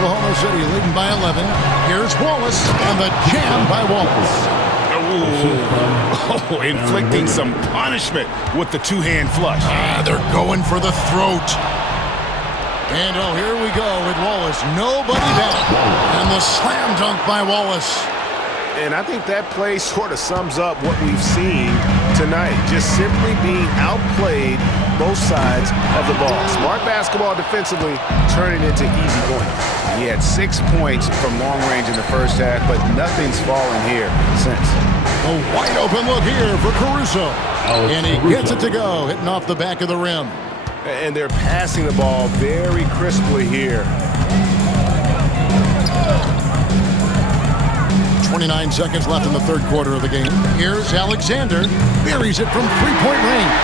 Oklahoma City leading by 11. Here's Wallace, and the jam by Wallace. Oh, inflicting some punishment with the two-hand flush. They're going for the throat. And here we go with Wallace. Nobody down. And the slam dunk by Wallace. And I think that play sort of sums up what we've seen tonight. Just simply being outplayed both sides of the ball. Smart basketball defensively, turning into easy points. He had 6 points from long range in the first half, but nothing's fallen here since. A wide open look here for Caruso. And he gets it to go, hitting off the back of the rim. And they're passing the ball very crisply here. 29 seconds left in the third quarter of the game. Here's Alexander. Buries it from three-point range.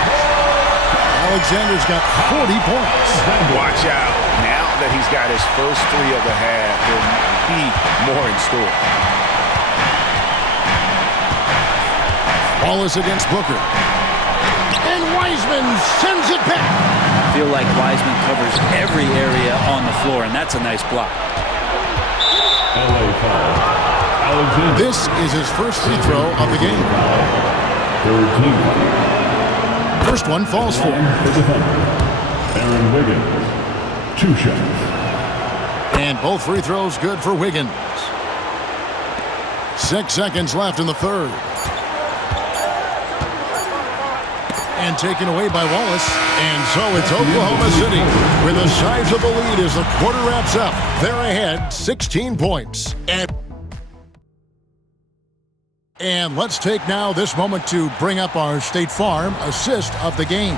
Alexander's got 40 points. Watch out. Now that he's got his first three of the half, there'll be more in store. Wallace against Booker. And Wiseman sends it back. I feel like Wiseman covers every area on the floor, and that's a nice block. LA foul. Alexander. This is his first free throw of the game. Third team. First one falls for. Aaron Wiggins. 2 shots. And both free throws good for Wiggins. 6 seconds left in the third. And taken away by Wallace. And so it's Oklahoma City with the size of the lead as the quarter wraps up. They're ahead 16 points. And let's take now this moment to bring up our State Farm assist of the game.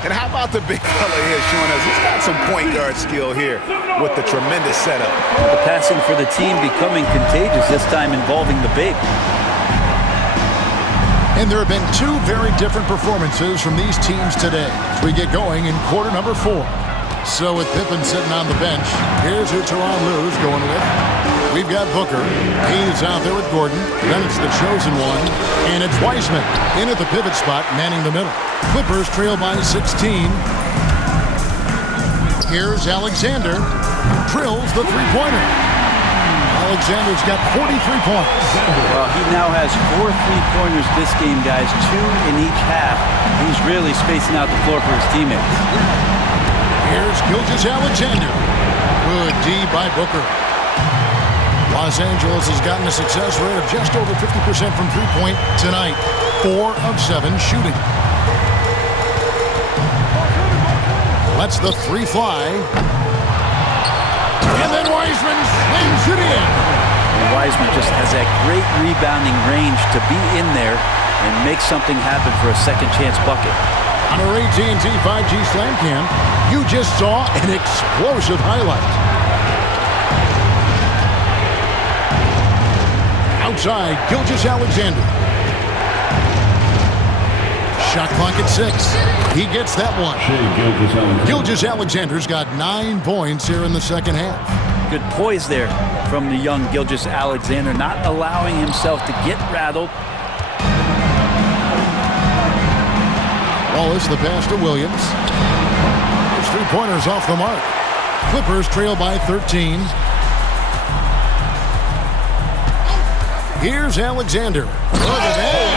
And how about the big fella here showing us he's got some point guard skill here with the tremendous setup. The passing for the team becoming contagious, this time involving the big. And there have been 2 very different performances from these teams today as we get going in quarter number 4. So with Pippen sitting on the bench, here's who Tyronn Lue's going with. We've got Booker. He's out there with Gordon. Then it's the chosen one. And it's Wiseman in at the pivot spot, manning the middle. Clippers trail by 16. Here's Alexander. Drills the three-pointer. Alexander's got 43 points. Well, he now has 4 3-pointers this game, guys. 2 in each half. He's really spacing out the floor for his teammates. Here's Gilgeous-Alexander. Good D by Booker. Los Angeles has gotten a success rate of just over 50% from three-point tonight. 4 of 7 shooting. Lets the three fly. And then Wiseman slings it in. And Wiseman just has that great rebounding range to be in there and make something happen for a second chance bucket. On our AT&T 5G Slam Cam, you just saw an explosive highlight. Outside, Gilgeous-Alexander. Shot clock at 6. He gets that one. Gilgeous-Alexander's got 9 points here in the second half. Good poise there from the young Gilgeous-Alexander, not allowing himself to get rattled. Wallace, the pass to Williams. His three-pointers off the mark. Clippers trail by 13. Here's Alexander. Look at that.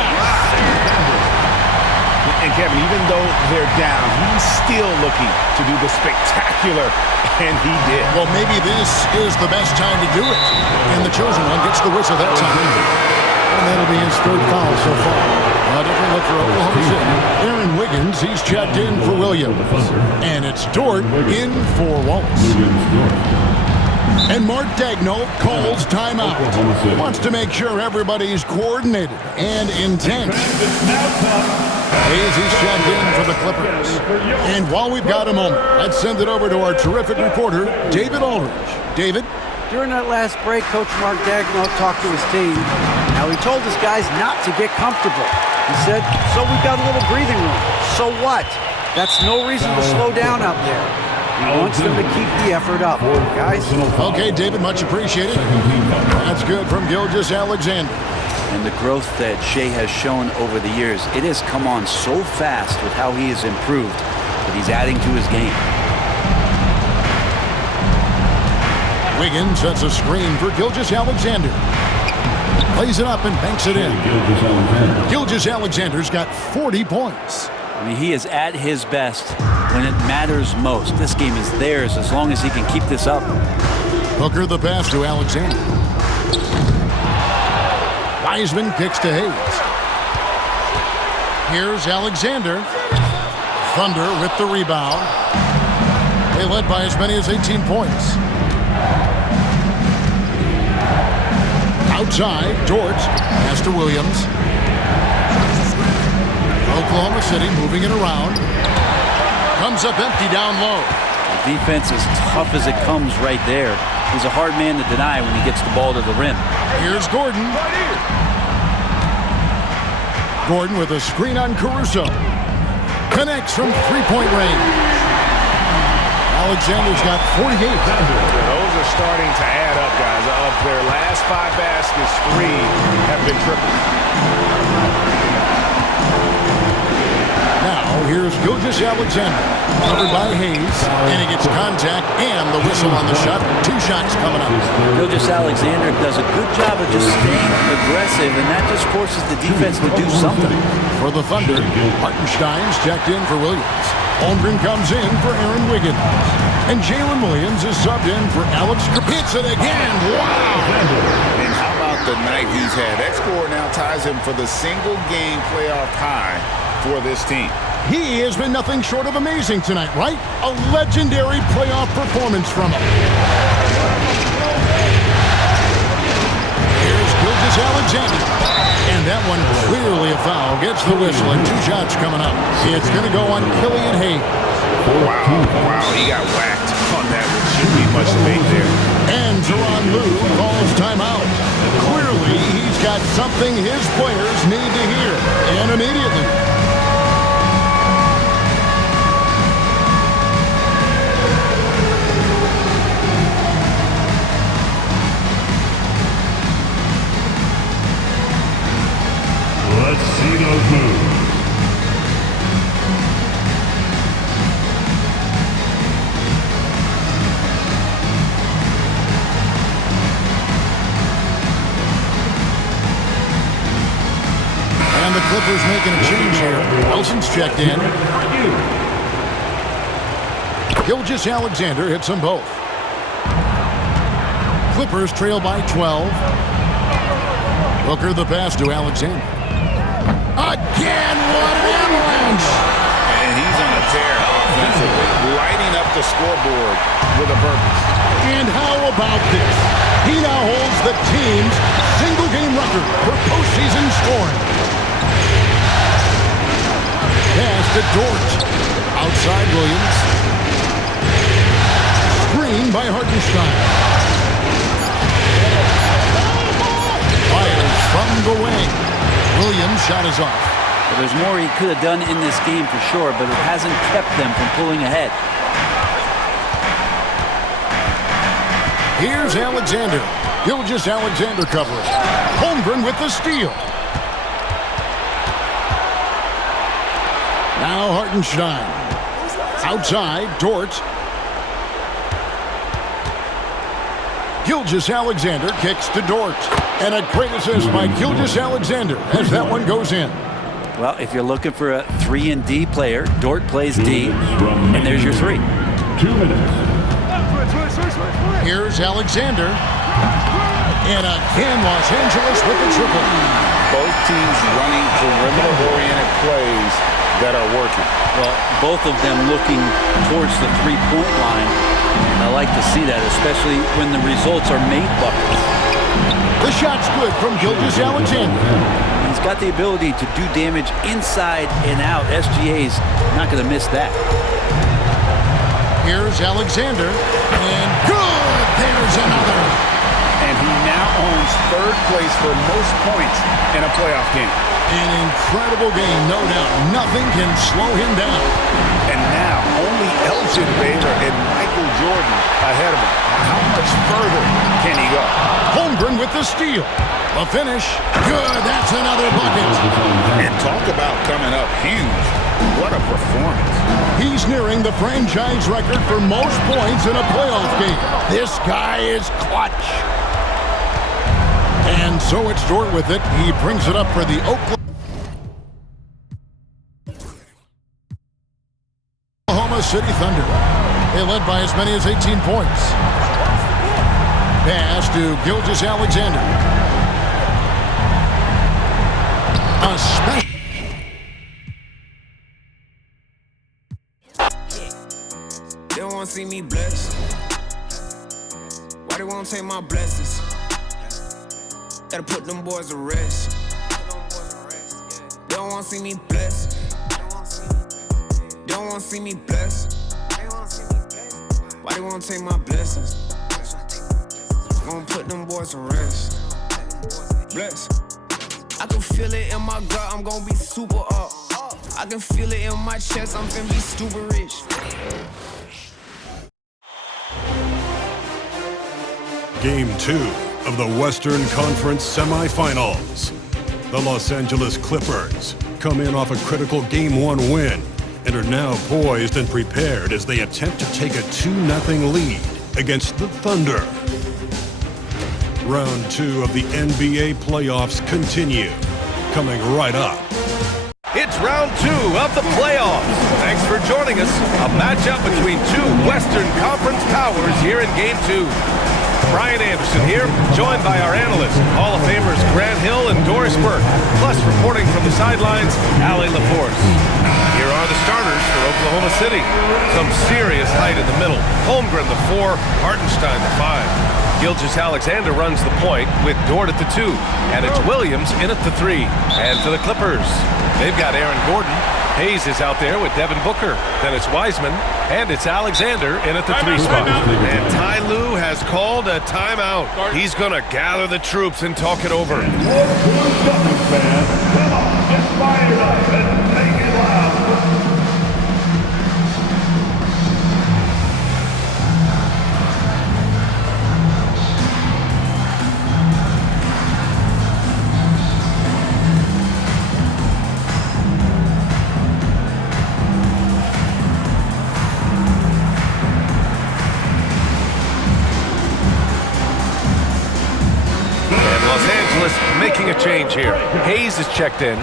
And Kevin, even though they're down, he's still looking to do the spectacular, and he did. Well, maybe this is the best time to do it. And the chosen one gets the whistle that time. And that'll be his 3rd foul so far. A different look for Oklahoma City. Aaron Wiggins, he's checked in for Williams. And it's Dort in for Wallace. And Mark Daigneault calls timeout. Wants to make sure everybody's coordinated and intent. He's checked in for the Clippers. And while we've got a moment, let's send it over to our terrific reporter, David Aldridge. David? During that last break, Coach Mark Daigneault talked to his team. Now, he told his guys not to get comfortable. He said, so we've got a little breathing room. So what? That's no reason to slow down out there. He wants them to keep the effort up, guys. Okay, David, much appreciated. That's good from Gilgeous-Alexander. And the growth that Shai has shown over the years, it has come on so fast with how he has improved, but he's adding to his game. Wiggins sets a screen for Gilgeous-Alexander. Plays it up and banks it in. Gilgeous-Alexander's got 40 points. I mean, he is at his best when it matters most. This game is theirs as long as he can keep this up. Hooker the pass to Alexander. Wiseman kicks to Hayes. Here's Alexander. Thunder with the rebound. They led by as many as 18 points. Outside, Dort. Pass to Williams. Oklahoma City moving it around. Comes up empty down low. The defense is tough as it comes right there. He's a hard man to deny when he gets the ball to the rim. Here's Gordon. Gordon with a screen on Caruso. Connects from three-point range. Alexander's got 48. Those are starting to add up, guys. Of their last 5 baskets, 3 have been triples. Now, here's Gilgeous-Alexander, covered by Hayes, and he gets contact and the whistle on the shot. 2 shots coming up. Gilgeous-Alexander does a good job of just staying aggressive, and that just forces the defense to do something. For the Thunder, Hartenstein's checked in for Williams. Holmgren comes in for Aaron Wiggins. And Jalen Williams is subbed in for Alex. Hits it again. Wow! And how about the night he's had? That score now ties him for the single-game playoff high for this team. He has been nothing short of amazing tonight, right? A legendary playoff performance from him. Here's Gilgeous-Alexander. And that one clearly a foul. Gets the whistle and 2 shots coming up. It's going to go on Killian Hayes. Wow, he got whacked on that one. Shouldn't be much debate there. And Tyronn Lue calls timeout. Clearly, he's got something his players need to hear. And immediately. Let's see those moves. And the Clippers making a change here. Wilson's checked in. Gilgeous-Alexander hits them both. Clippers trail by 12. Hooker the pass to Alexander. Again, what an avalanche! And he's on a tear offensively, lighting up the scoreboard with a purpose. And how about this? He now holds the team's single-game record for postseason scoring. Pass to Dort. Outside Williams. Screen by Hartenstein. Fires from the wing. Williams' shot is off. Well, there's more he could have done in this game for sure, but it hasn't kept them from pulling ahead. Here's Alexander. Gilgeous-Alexander covering. Holmgren with the steal. Now Hartenstein. Outside, Dort. Gilgeous-Alexander kicks to Dort. And a great assist by Gilgeous-Alexander as that one goes in. Well, if you're looking for a 3-and-D player, Dort plays D, and there's your 3. 2 minutes. Here's Alexander. And again, Los Angeles with the triple. Both teams running perimeter-oriented plays that are working. Well, both of them looking towards the 3-point line. And I like to see that, especially when the results are made buckets. The shot's good from Gilgeous-Alexander. He's got the ability to do damage inside and out. SGA's not going to miss that. Here's Alexander. And good! There's another. And he now owns 3rd place for most points in a playoff game. An incredible game, no doubt. Nothing can slow him down. And now only Elgin Baylor and Michael Jordan ahead of him. How much further can he go? Holmgren with the steal. The finish. Good. That's another bucket. And talk about coming up huge. What a performance. He's nearing the franchise record for most points in a playoff game. This guy is clutch. And so it's Dort with it. He brings it up for the Oklahoma City Thunder. They led by as many as 18 points. Pass to Gilgeous-Alexander. A special. They don't want to see me blessed. Why they won't take my blessings? Gotta put them boys to rest. They don't want to see me blessed. They don't want to see me blessed. Why they won't take my blessings? Gonna put them boys to rest. Bless. I can feel it in my gut, I'm gonna be super up. I can feel it in my chest, I'm gonna be stupid rich. Game 2 of the Western Conference semifinals. The Los Angeles Clippers come in off a critical Game 1 win and are now poised and prepared as they attempt to take a 2-0 lead against the Thunder. Round 2 of the NBA playoffs continue, coming right up. It's round 2 of the playoffs. Thanks for joining us. A matchup between two Western Conference powers here in Game 2. Brian Anderson here, joined by our analysts, Hall of Famers Grant Hill and Doris Burke, plus reporting from the sidelines, Allie LaForce. Here are the starters for Oklahoma City. Some serious height in the middle. Holmgren the 4, Hartenstein the 5. Gilgeous-Alexander runs the point with Dort at the 2, and it's Williams in at the 3. And for the Clippers, they've got Aaron Gordon. Hayes is out there with Devin Booker. Then it's Wiseman, and it's Alexander in at the 3 spot. And Ty Lue has called a timeout. He's going to gather the troops and talk it over. Come on, get fired up and make it loud. Making a change here. Hayes is checked in.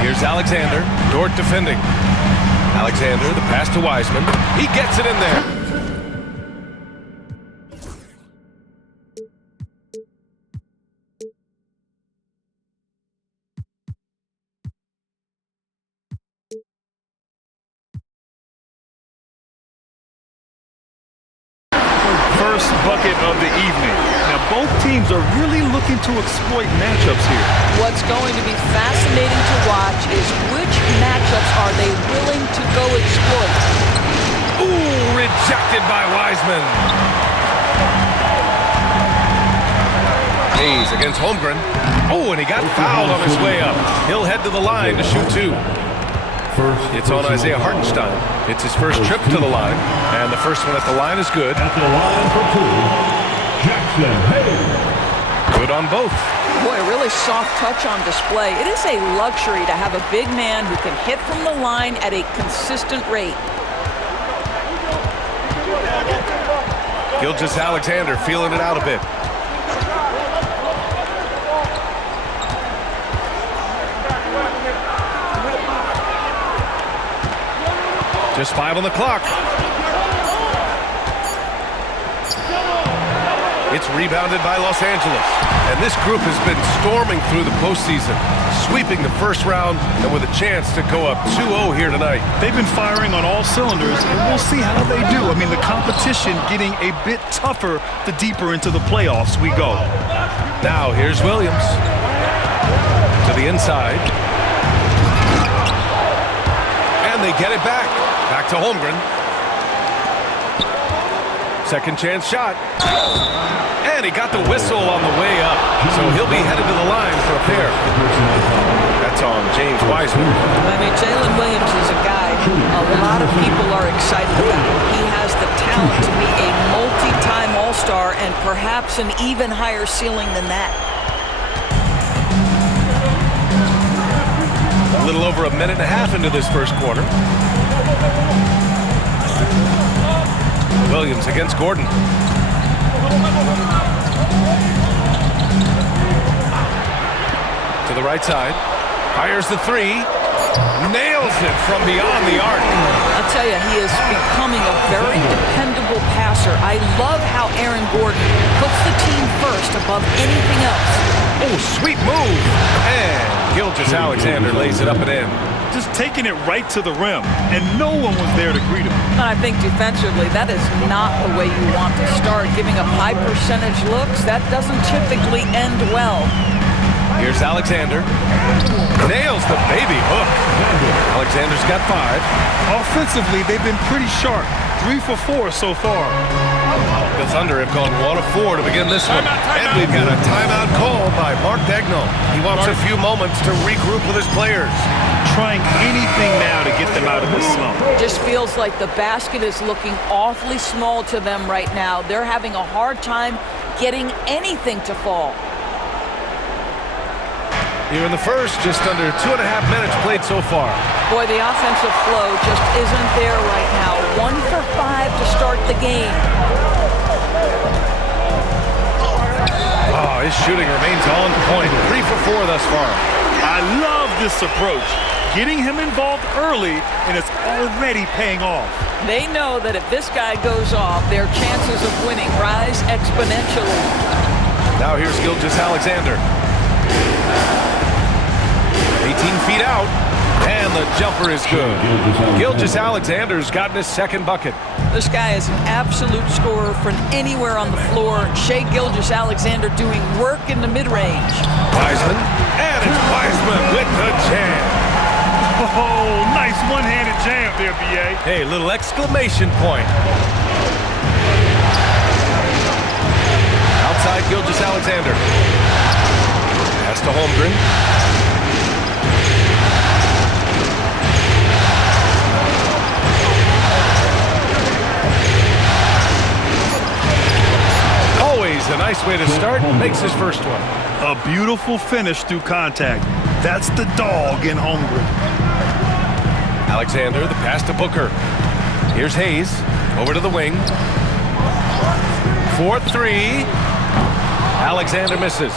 Here's Alexander. Dort defending. Alexander, the pass to Wiseman. He gets it in there. First bucket of the evening. Now both teams are really looking to exploit matchups here. What's going to be fascinating to watch is which matchups are they willing to go exploit. Ooh, rejected by Wiseman. Hayes against Holmgren. Oh, and he got fouled on his way up. He'll head to the line to shoot 2. It's on Isaiah Hartenstein. It's his first trip to the line, and the first one at the line is good. At the line for 2, Jackson Hayes. Good on both. Boy, a really soft touch on display. It is a luxury to have a big man who can hit from the line at a consistent rate. Gilgeous-Alexander feeling it out a bit. Just 5 on the clock. It's rebounded by Los Angeles. And this group has been storming through the postseason, sweeping the first round and with a chance to go up 2-0 here tonight. They've been firing on all cylinders, and we'll see how they do. I mean, the competition getting a bit tougher the deeper into the playoffs we go. Now here's Williams to the inside. And they get it back. Back to Holmgren. Second chance shot. And he got the whistle on the way up. So he'll be headed to the line for a pair. That thoughts on James Wiseman? I mean, Jalen Williams is a guy a lot of people are excited about. He has the talent to be a multi-time All-Star and perhaps an even higher ceiling than that. A little over a minute and a half into this first quarter. Williams against Gordon. To the right side. Fires the three. Nails it from beyond the arc. I'll tell you, he is becoming a very dependable passer. I love how Aaron Gordon puts the team first above anything else. Oh, sweet move. And Gilgeous-Alexander lays it up and in. Just taking it right to the rim, and no one was there to greet him. And I think defensively, that is not the way you want to start. Giving up high percentage looks, that doesn't typically end well. Here's Alexander. Nails the baby hook. Alexander's got 5. Offensively, they've been pretty sharp. 3 for 4 so far. The Thunder have gone 1 of 4 to begin this one. And we've got a timeout call by Mark Daigneault. He wants a few moments to regroup with his players. Trying anything now to get them out of this slump. Just feels like the basket is looking awfully small to them right now. They're having a hard time getting anything to fall. Here in the first, just under 2.5 minutes played so far. Boy, the offensive flow just isn't there right now. 1 for 5 to start the game. Oh, his shooting remains on point. 3 for 4 thus far. I love this approach. Getting him involved early, and it's already paying off. They know that if this guy goes off, their chances of winning rise exponentially. Now here's Gilgeous-Alexander. 18 feet out, and the jumper is good. Gilgeous-Alexander's gotten his second bucket. This guy is an absolute scorer from anywhere on the floor. Shai Gilgeous-Alexander doing work in the mid-range. Wiseman, and it's Wiseman with the jam. Oh, nice one-handed jam there, B.A. Hey, little exclamation point. Outside Gilgeous-Alexander. Pass to Holmgren. A nice way to start, makes his first one. A beautiful finish through contact. That's the dog in Holmgren. Alexander, the pass to Booker. Here's Hayes, over to the wing. 4-3. Alexander misses.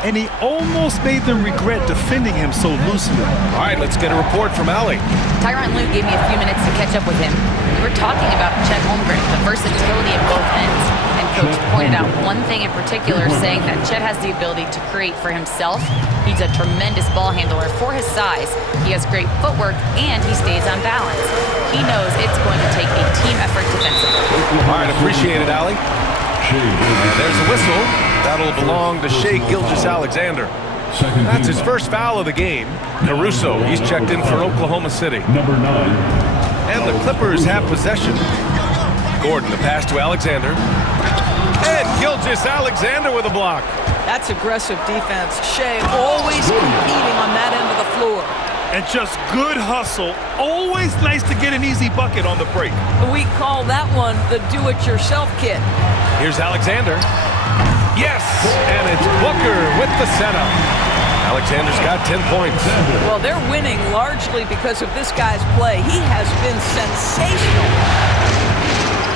And he almost made them regret defending him so loosely. All right, let's get a report from Allie. Tyronn Lue gave me a few minutes to catch up with him. We were talking about Chet Holmgren, the versatility of both ends. And Coach pointed out one thing in particular, saying that Chet has the ability to create for himself. He's a tremendous ball handler for his size. He has great footwork, and he stays on balance. He knows it's going to take a team effort defensively. All right, appreciate it, Allie. And there's a whistle. That'll belong to Shai Gilgeous-Alexander. That's his first foul of the game. Caruso, he's checked in for Oklahoma City. Number 9. And the Clippers have possession. Gordon, the pass to Alexander. And Gilgeous-Alexander with a block. That's aggressive defense. Shai always competing on that end of the floor. And just good hustle. Always nice to get an easy bucket on the break. We call that one the do-it-yourself kit. Here's Alexander. Yes! And it's Booker with the setup. Alexander's got 10 points. Well, they're winning largely because of this guy's play. He has been sensational.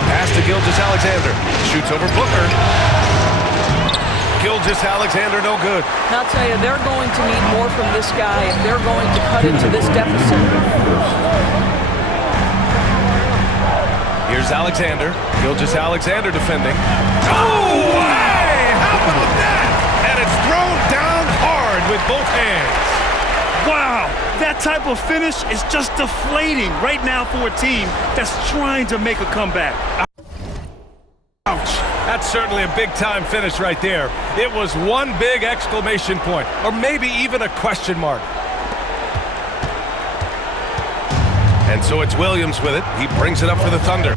Pass to Gilgeous-Alexander. Shoots over Booker. Gilgeous-Alexander no good. And I'll tell you, they're going to need more from this guy if they're going to cut into this deficit. Here's Alexander. Gilgeous-Alexander defending. Oh, hey! How about that? And it's thrown down hard with both hands. Wow, that type of finish is just deflating right now for a team that's trying to make a comeback. Ouch. That's certainly a big-time finish right there. It was one big exclamation point, or maybe even a question mark. And so it's Williams with it. He brings it up for the Thunder.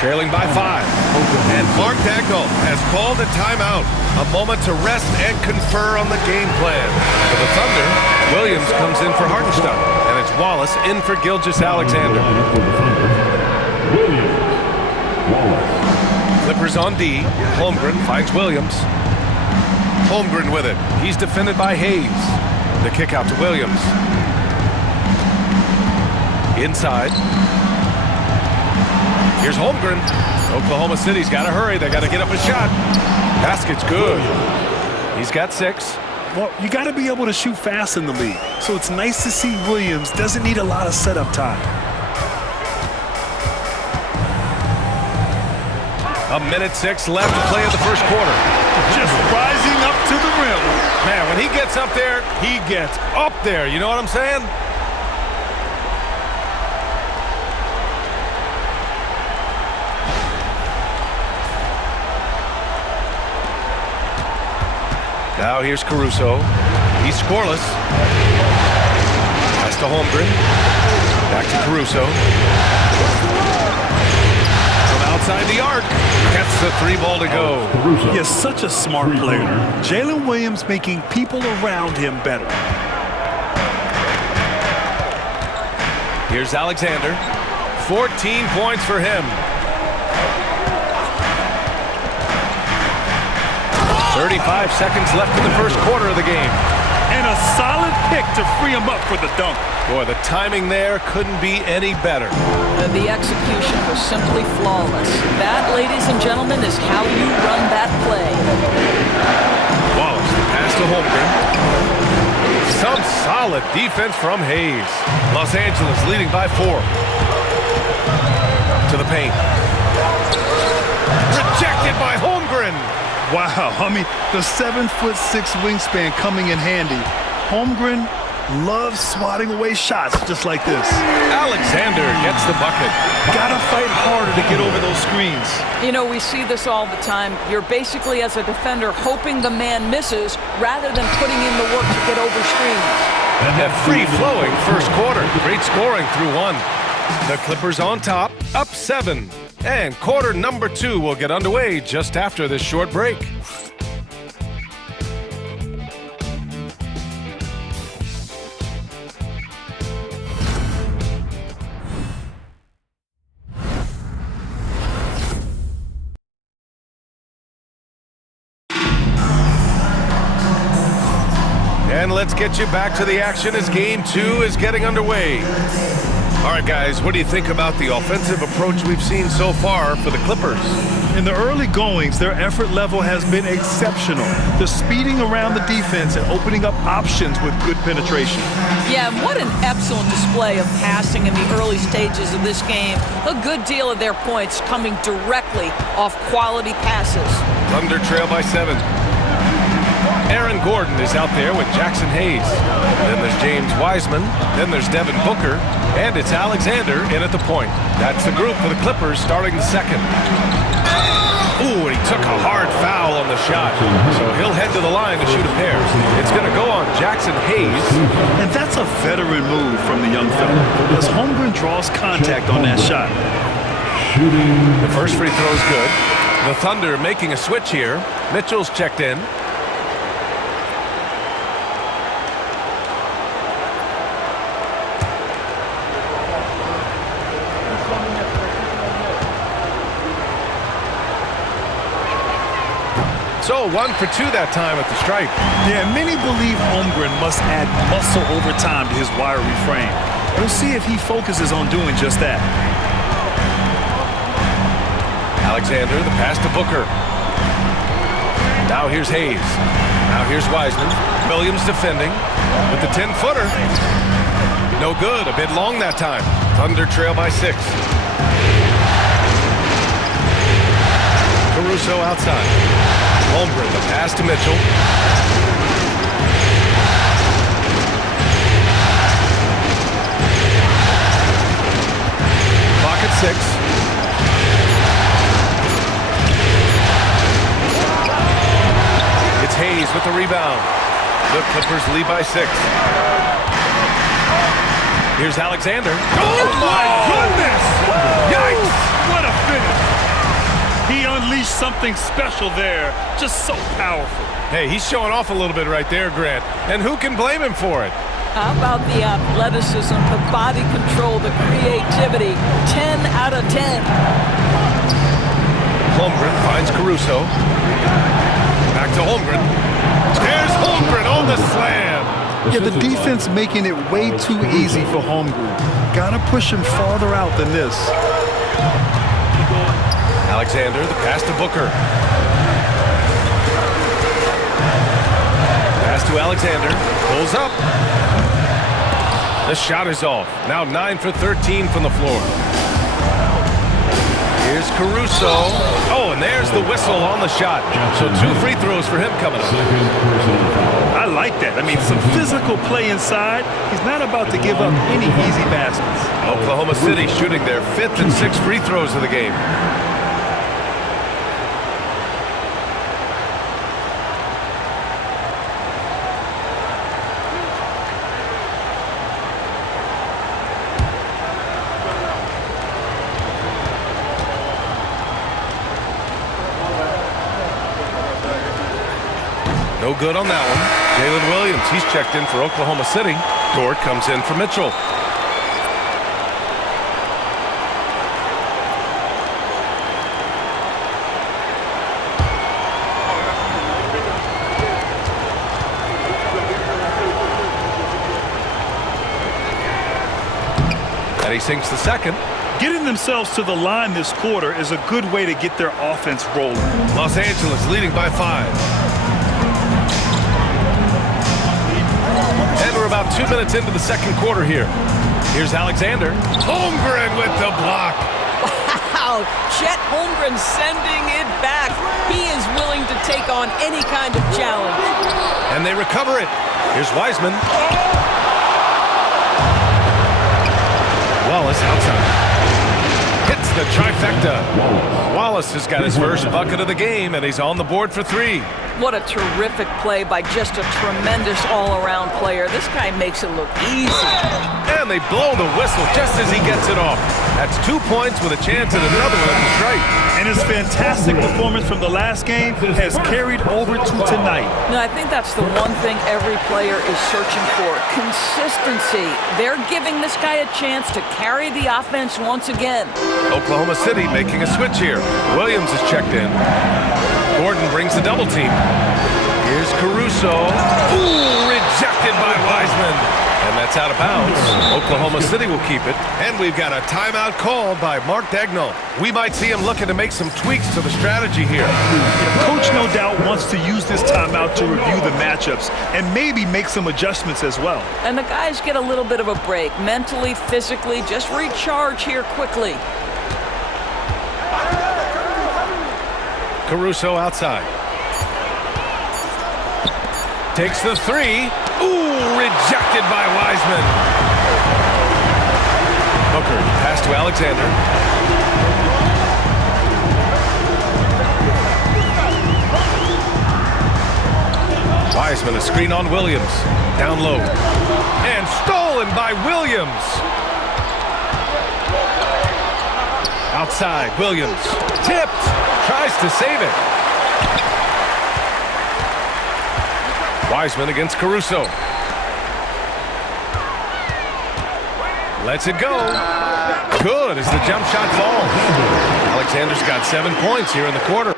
trailing by 5. And Mark Daigneault has called a timeout. A moment to rest and confer on the game plan. For the Thunder, Williams comes in for Hartenstein, and it's Wallace in for Gilgeous-Alexander. Clippers on D. Holmgren finds Williams. Holmgren with it. He's defended by Hayes. The kick out to Williams. Inside. Here's Holmgren. Oklahoma City's got to hurry. They got to get up a shot. Basket's good. He's got 6. Well, you got to be able to shoot fast in the league. So it's nice to see Williams doesn't need a lot of setup time. A minute 6 left to play in the first quarter. Just rising up to the rim. Man, when he gets up there, he gets up there. You know what I'm saying? Now here's Caruso. He's scoreless. Pass to Holmgren. Back to Caruso. From outside the arc. Gets the 3 ball to go. He's such a smart player. Jalen Williams making people around him better. Here's Alexander. 14 points for him. 35 seconds left in the first quarter of the game. And a solid pick to free him up for the dunk. Boy, the timing there couldn't be any better. The execution was simply flawless. That, ladies and gentlemen, is how you run that play. Wallace, the pass to Holmgren. Some solid defense from Hayes. Los Angeles leading by 4. To the paint. Rejected by Holmgren. Wow, I mean, the 7'6" wingspan coming in handy. Holmgren loves swatting away shots just like this. Alexander gets the bucket. Gotta fight harder to get over those screens. You know, we see this all the time. You're basically, as a defender, hoping the man misses rather than putting in the work to get over screens. And a free-flowing first quarter. Great scoring through 1. The Clippers on top, up 7. And quarter number 2 will get underway just after this short break. And let's get you back to the action as game 2 is getting underway. All right, guys, what do you think about the offensive approach we've seen so far for the Clippers? In the early goings, their effort level has been exceptional. They're speeding around the defense and opening up options with good penetration. Yeah, and what an excellent display of passing in the early stages of this game. A good deal of their points coming directly off quality passes. Thunder trail by 7. Aaron Gordon is out there with Jackson Hayes. Then there's James Wiseman. Then there's Devin Booker. And it's Alexander in at the point. That's the group for the Clippers starting the second. Ooh, and he took a hard foul on the shot. So he'll head to the line to shoot a pair. It's going to go on Jackson Hayes. And that's a veteran move from the young fella, as Holmgren draws contact on that shot. The first free throw is good. The Thunder making a switch here. Mitchell's checked in. So 1 for 2 that time at the stripe. Yeah, many believe Holmgren must add muscle over time to his wiry frame. We'll see if he focuses on doing just that. Alexander, the pass to Booker. Now here's Hayes. Now here's Wiseman. Williams defending with the 10-footer. No good, a bit long that time. Thunder trail by 6. Caruso outside. Holmgren, the pass to Mitchell. Clock at 6. It's Hayes with the rebound. The Clippers lead by 6. Here's Alexander. Oh, my goodness! Yikes! What a finish. He unleashed something special there. Just so powerful. Hey, he's showing off a little bit right there, Grant. And who can blame him for it? How about the athleticism, the body control, the creativity? 10 out of 10. Holmgren finds Caruso. Back to Holmgren. There's Holmgren on the slam. Yeah, the defense making it way too easy for Holmgren. Gotta push him farther out than this. Alexander, the pass to Booker. Pass to Alexander. Pulls up. The shot is off. Now 9 for 13 from the floor. Here's Caruso. Oh, and there's the whistle on the shot. So 2 free throws for him coming up. I like that. I mean, some physical play inside. He's not about to give up any easy baskets. Oklahoma City shooting their 5th and 6th free throws of the game. No good on that one. Jalen Williams, he's checked in for Oklahoma City. Dort comes in for Mitchell. And he sinks the second. Getting themselves to the line this quarter is a good way to get their offense rolling. Los Angeles leading by 5. And we're about 2 minutes into the second quarter here. Here's Alexander. Holmgren with the block. Wow, Chet Holmgren sending it back. He is willing to take on any kind of challenge. And they recover it. Here's Wiseman. Wallace outside. Hits the trifecta. Wallace has got his first bucket of the game, and he's on the board for 3. What a terrific play by just a tremendous all-around player. This guy makes it look easy. And they blow the whistle just as he gets it off. That's 2 points with a chance at another one at the strike. And his fantastic performance from the last game has carried over to tonight. No, I think that's the one thing every player is searching for. Consistency. They're giving this guy a chance to carry the offense once again. Oklahoma City making a switch here. Williams is checked in. Gordon brings the double team. Here's Caruso. Ooh, rejected by Wiseman. And that's out of bounds. Oklahoma City will keep it. And we've got a timeout called by Mark Daigneault. We might see him looking to make some tweaks to the strategy here. Coach no doubt wants to use this timeout to review the matchups and maybe make some adjustments as well. And the guys get a little bit of a break. Mentally, physically, just recharge here quickly. Caruso outside. Takes the 3. Ooh, rejected by Wiseman. Booker, pass to Alexander. Wiseman, a screen on Williams. Down low. And stolen by Williams. Outside, Williams. Tipped. Tries to save it. Wiseman against Caruso. Lets it go. Good as the jump shot falls. Alexander's got 7 points here in the quarter.